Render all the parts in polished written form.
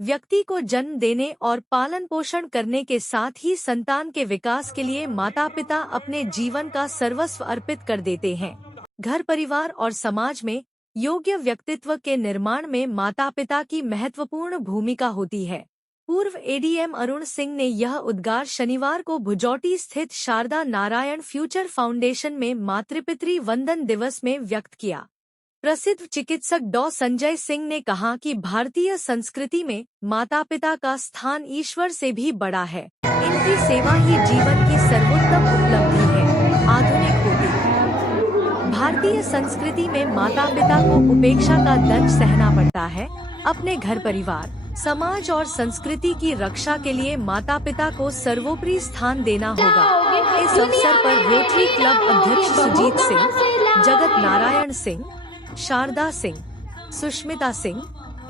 व्यक्ति को जन्म देने और पालन पोषण करने के साथ ही संतान के विकास के लिए माता पिता अपने जीवन का सर्वस्व अर्पित कर देते हैं। घर परिवार और समाज में योग्य व्यक्तित्व के निर्माण में माता पिता की महत्वपूर्ण भूमिका होती है। पूर्व एडीएम अरुण सिंह ने यह उद्गार शनिवार को भुजौटी स्थित शारदा नारायण फ्यूचर फाउंडेशन में मातृपितृ वंदन दिवस में व्यक्त किया। प्रसिद्ध चिकित्सक डॉ संजय सिंह ने कहा कि भारतीय संस्कृति में माता पिता का स्थान ईश्वर से भी बड़ा है। इनकी सेवा ही जीवन की सर्वोत्तम उपलब्धि है। आधुनिक होती भारतीय संस्कृति में माता पिता को उपेक्षा का दंड सहना पड़ता है। अपने घर परिवार, समाज और संस्कृति की रक्षा के लिए माता पिता को सर्वोपरि स्थान देना होगा। इस अवसर पर रोटरी क्लब अध्यक्ष सुजीत सिंह, जगत नारायण सिंह, शारदा सिंह, सुष्मिता सिंह,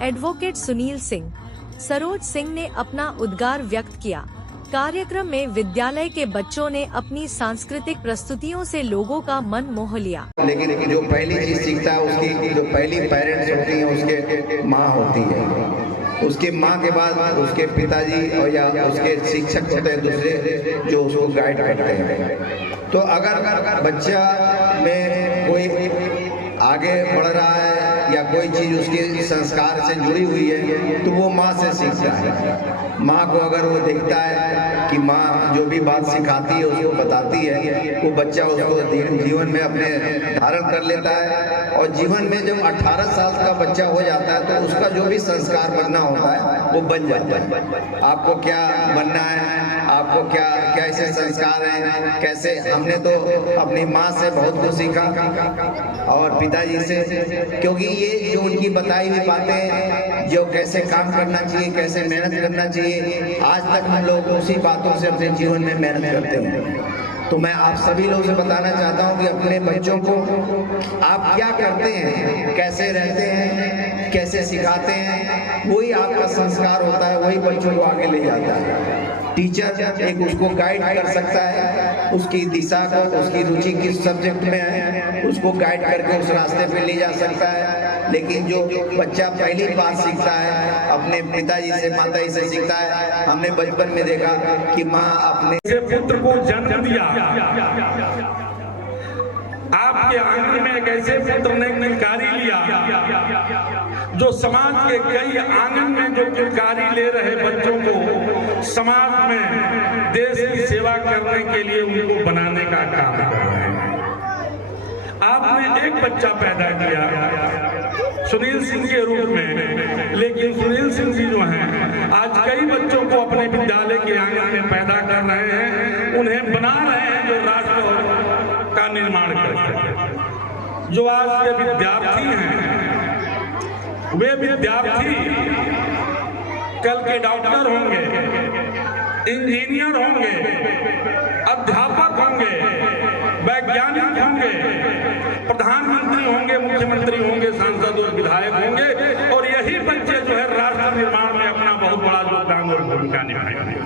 एडवोकेट सुनील सिंह, सरोज सिंह ने अपना उद्गार व्यक्त किया। कार्यक्रम में विद्यालय के बच्चों ने अपनी सांस्कृतिक प्रस्तुतियों से लोगों का मन मोह लिया। लेकिन जो पहली चीज सीखता है उसकी जो पहली पेरेंट्स होती है उसके माँ होती है। उसके माँ के बाद उसके पिताजी और या उसके शिक्षक होते हैं दूसरे जो उसको गाइड करते हैं। तो अगर बच्चा में कोई आगे बढ़ रहा है या कोई चीज उसके संस्कार से जुड़ी हुई है तो वो माँ से सीखता है। माँ को अगर वो देखता है कि माँ जो भी बात सिखाती है उसको बताती है, वो बच्चा उसको जीवन में अपने धारण कर लेता है। और जीवन में जब 18 साल का बच्चा हो जाता है तो उसका जो भी संस्कार बनना होता है वो बन जाता है। आपको क्या बनना है, आपको क्या कैसे संस्कार हैं, कैसे। हमने तो अपनी माँ से बहुत कुछ सीखा और पिताजी से, क्योंकि ये जो उनकी बताई हुई बातें, जो कैसे काम करना चाहिए, कैसे मेहनत करना चाहिए, आज तक हम लोग उसी बातों से अपने जीवन में मेहनत करते हैं। तो मैं आप सभी लोगों से बताना चाहता हूं कि अपने बच्चों को आप क्या करते हैं, कैसे रहते हैं, कैसे सिखाते हैं, वही आपका संस्कार होता है, वही बच्चों को आगे ले जाता है। टीचर एक उसको गाइड कर सकता है, उसकी दिशा को, उसकी रुचि किस सब्जेक्ट में है उसको गाइड करके उस रास्ते पे ले जा सकता है। लेकिन जो बच्चा पहली बात सीखता है अपने पिताजी से, माताजी से सीखता है। हमने बचपन में देखा कि माँ अपने पुत्र को जन्म दिया, आपके आंगन में एक ऐसे पुत्र ने किलकारी लिया जो समाज के कई आंगन में जो किलकारी ले रहे बच्चों को समाज में देश की सेवा करने के लिए उनको बनाने का काम कर रहे हैं। आपने एक बच्चा पैदा किया सुनील सिंह के रूप में, लेकिन सुनील सिंह जी जो हैं आज कई बच्चों को अपने विद्यालय के आंगन में पैदा कर रहे हैं, उन्हें बना रहे हैं जो राष्ट्र का निर्माण कर सके। जो आज के विद्यार्थी हैं वे विद्यार्थी कल के डॉक्टर होंगे, इंजीनियर होंगे, अध्यापक होंगे, वैज्ञानिक होंगे, प्रधानमंत्री होंगे, मुख्यमंत्री होंगे, सांसद और विधायक होंगे। और यही बच्चे जो है राष्ट्र निर्माण में अपना बहुत बड़ा योगदान और भूमिका निभाएंगे।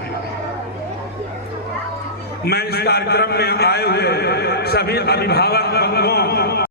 मैं इस कार्यक्रम में आए हुए सभी अभिभावक बंधुओं